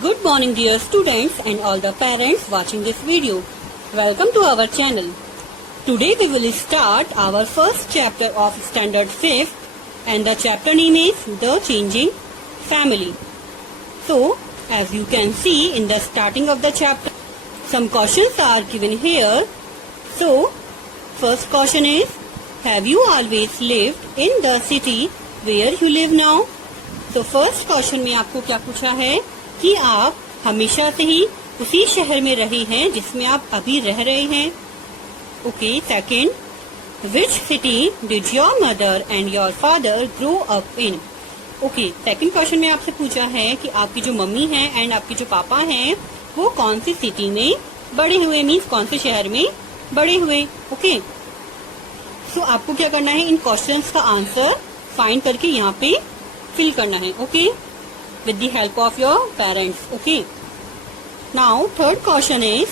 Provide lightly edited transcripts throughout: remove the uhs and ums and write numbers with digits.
Good morning dear students and all the parents watching this video. Welcome to our channel. Today we will start our first chapter of standard 5th and the chapter name is The Changing Family. So as you can see in the starting of the chapter, some questions are given here. So first question is, have you always lived in the city where you live now? तो first question में आपको क्या पूछा है कि आप हमेशा से ही उसी शहर में रहे हैं जिसमें आप अभी रह रहे हैं. Okay. Second, which city did your mother and your father grow up in? Okay. Second question में आपसे पूछा है कि आपकी जो मम्मी है एंड आपके जो पापा हैं वो कौन सी सिटी में बड़े हुए, मीन्स कौन से शहर में बड़े हुए. ओके. सो आपको क्या करना है, इन क्वेश्चंस का आंसर फाइंड करके यहाँ पे फिल करना है. Okay. with the help of your parents. Okay. Now third question is,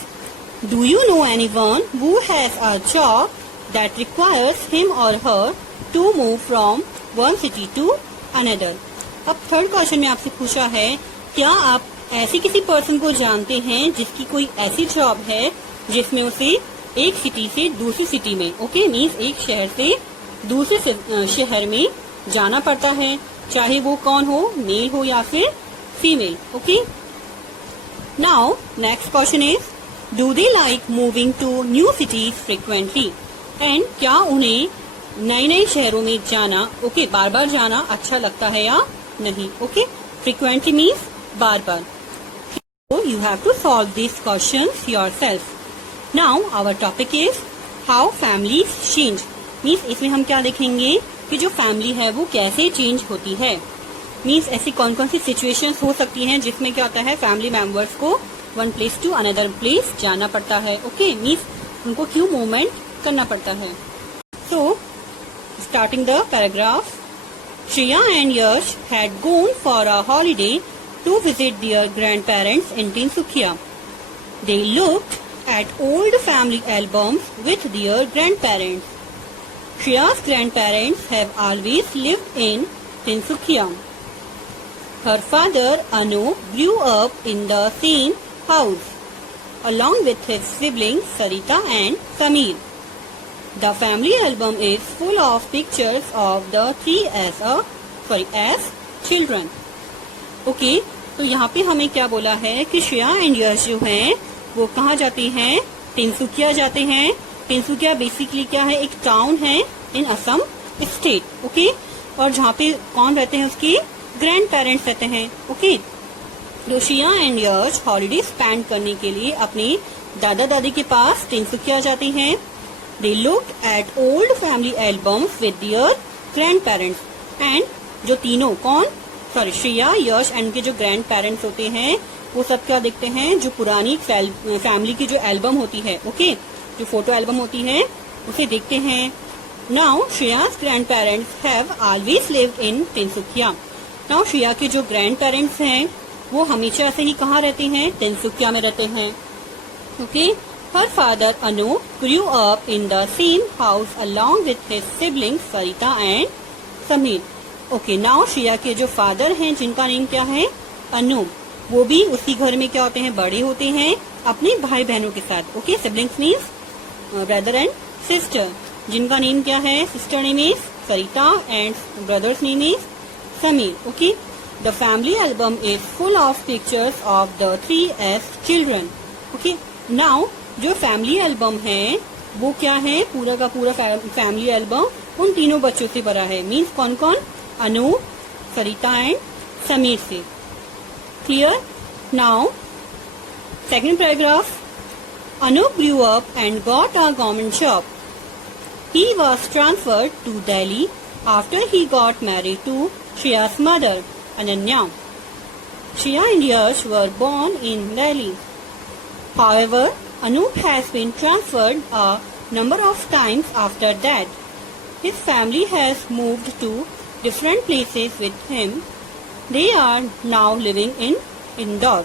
do you know anyone who has a job that requires him or her to move from one city to another? अब third question में आपसे पूछा है, क्या आप ऐसे किसी person को जानते हैं जिसकी कोई ऐसी जॉब है जिसमें उसे एक सिटी से दूसरी सिटी में, ओके, मीन्स एक शहर से दूसरे शहर में जाना पड़ता है, चाहे वो कौन हो, मेल हो या फिर female. Okay. Now next question is, do they like moving to new cities frequently? And क्या उन्हें नए नए शहरों में जाना, ओके, बार बार जाना अच्छा लगता है या नहीं. Okay. Frequently means bar bar. So you have to solve these questions yourself. Now our topic is how families change. Means इसमें हम क्या देखेंगे कि जो फैमिली है वो कैसे चेंज होती है. मीन्स ऐसी कौन कौन सी सिचुएशंस हो सकती हैं जिसमें क्या होता है, फैमिली मेंबर्स को one place to another place जाना पड़ता है. ओके. मीन्स उनको क्यों मूवमेंट करना पड़ता है. So starting the paragraph, Shreya and Yash had gone for a holiday to visit their grandparents in Tinsukia. They looked at old family albums with their grandparents. Shreya's grandparents have always lived in Tinsukia. Her father, Anup, grew up in the same house, along with his siblings Sarita and Sameer. The family album is full of pictures of the three as children. Okay, तो यहाँ पे हमें क्या बोला है कि Shreya and यश जो हैं वो कहाँ जाते हैं, तिनसुकिया जाते हैं. तिनसुकिया बेसिकली क्या है, एक टाउन है इन असम स्टेट. ओके. और जहाँ पे कौन रहते हैं, उसके ग्रैंड पेरेंट्स रहते हैं. ओके. तो Shreya and Yash holiday spend करने के लिए अपने दादा दादी के पास तिनसुकिया जाते हैं. They look at old family albums with their grandparents. And जो तीनों श्रेया, यश एंड के जो ग्रैंड पेरेंट्स होते हैं वो सब क्या देखते हैं, जो पुरानी फैमिली की जो एल्बम होती है, ओके, जो फोटो एल्बम होती है उसे देखते हैं. Now Shreya's grandparents have always lived in Tinsukia. Now Shreya के जो ग्रैंड पेरेंट्स हैं वो हमेशा से ही कहाँ रहते हैं, तिनसुकिया में रहते हैं. Okay. Her father Anoop grew up in the same house along with his siblings Sarita and Sameer. Okay. Now Shreya के जो फादर हैं जिनका नेम क्या है, अनूप, वो भी उसी घर में क्या होते हैं, बड़े होते हैं अपने भाई बहनों के साथ. Okay. Siblings means brother and sister, जिनका नेम क्या है, sister name is Sarita and brother's name is Sameer. Okay. The family album is full of pictures of the 3S children. Okay. Now जो फैमिली एल्बम है वो क्या है, पूरा का पूरा फैमिली एल्बम उन तीनों बच्चों से भरा है. मीन्स कौन कौन, अनूप, सरिता एंड समीर से. Clear. Now second paragraph, Anup grew up and got a government job. He was transferred to Delhi after he got married to Shreya's mother, Ananya. Shreya and Yash were born in Delhi. However, Anup has been transferred a number of times after that. His family has moved to different places with him. They are now living in Indore.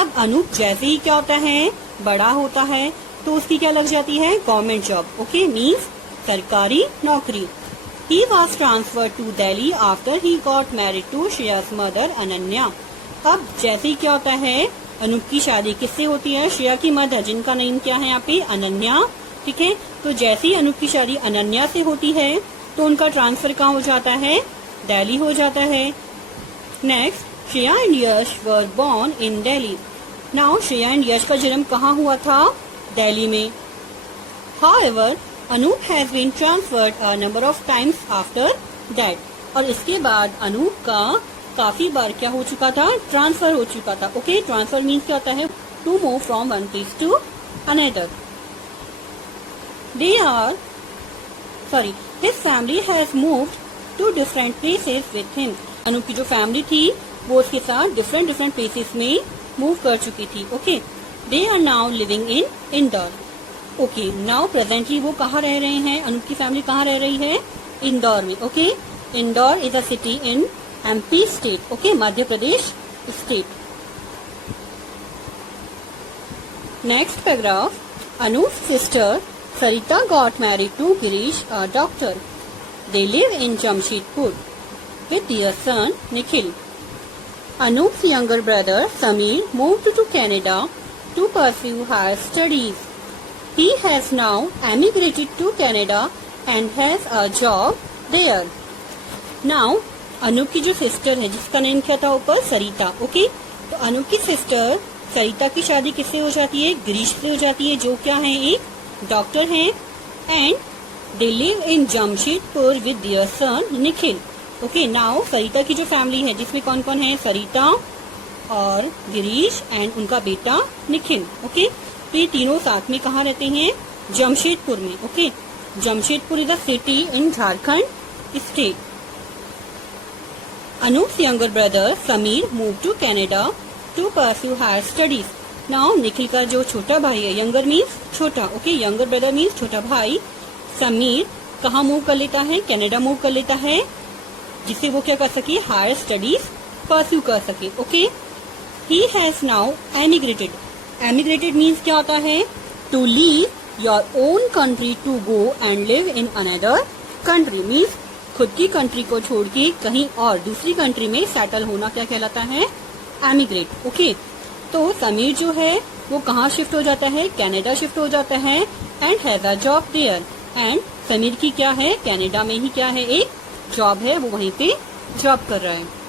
अब अनूप जैसे ही क्या होता है, बड़ा होता है, तो उसकी क्या लग जाती है, गवर्नमेंट जॉब. ओके. मीन्स सरकारी नौकरी. He was transferred to Delhi after he got married to Shreya's mother Ananya. अब जैसे ही क्या होता है, अनूप की शादी किससे होती है? श्रेया की मदर, जिनका नेम क्या है यहाँ पे? अनन्या। ठीक है, तो जैसे ही अनूप की शादी अनन्या से होती है तो उनका ट्रांसफर कहाँ हो जाता है? दिल्ली हो जाता है। Next, Shreya and Yash were born in Delhi. Now Shreya and Yash का जन्म कहाँ हुआ था? दिल्ली में। However, Anoop has been transferred a number of times after that. और इसके बाद अनूप का काफी बार क्या हो चुका था? ट्रांसफर हो चुका था। ओके, ट्रांसफर मीन्स क्या होता है? To move from one place to another. His family has moved to different places with him. Anoop की जो फैमिली थी वो उसके साथ डिफरेंट प्लेसेस में मूव कर चुकी थी। Okay, they are now living in Indore. Okay, now presently वो कहाँ रह रहे हैं? अनूप की फैमिली कहाँ रह रही है? इंदौर में। Okay, Indore is a city in MP state. Okay, Madhya Pradesh state. Next paragraph, Anoop sister Sarita got married to Girish, a doctor. They live in Jamshedpur with their son Nikhil. Anoop's younger brother Sameer moved to Canada to pursue higher studies. He has now emigrated to Canada and has a job there. Now, Anoop की जो sister है जिसका name क्या था ऊपर? सरिता। Okay, तो अनूप की sister सरिता की शादी किससे हो जाती है? गिरीश से हो जाती है, जो क्या है? एक डॉक्टर हैं। And they live in Jamshedpur with their son Nikhil. Okay, now Sarita की जो फैमिली है जिसमें कौन कौन है? सरिता और गिरीश एंड उनका बेटा निखिल। ओके, तो ये तीनों साथ में कहाँ रहते हैं? जमशेदपुर में। Okay, Jamshedpur is a city in Jharkhand state. Anoop's younger brother Sameer move to Canada to pursue higher studies. Now Nikhil का जो छोटा भाई है, यंगर मीन्स छोटा। ओके, यंगर ब्रदर मीन्स छोटा भाई, समीर कहाँ मूव कर लेता है? कनाडा मूव कर लेता है, जिससे वो क्या कर सके? हायर स्टडीज परस्यू कर सके। Okay, he has now emigrated. Emigrated means क्या होता है? To leave your own country to go and live in another country. Means खुद की कंट्री को छोड़ के कहीं और दूसरी कंट्री में सेटल होना क्या कहलाता है? एमिग्रेट। ओके, तो समीर जो है वो कहाँ शिफ्ट हो जाता है? कनाडा शिफ्ट हो जाता है and has a job there. And Sameer की क्या है? कनाडा में ही क्या है? एक जॉब है, वो वहीं पे जॉब कर रहा है।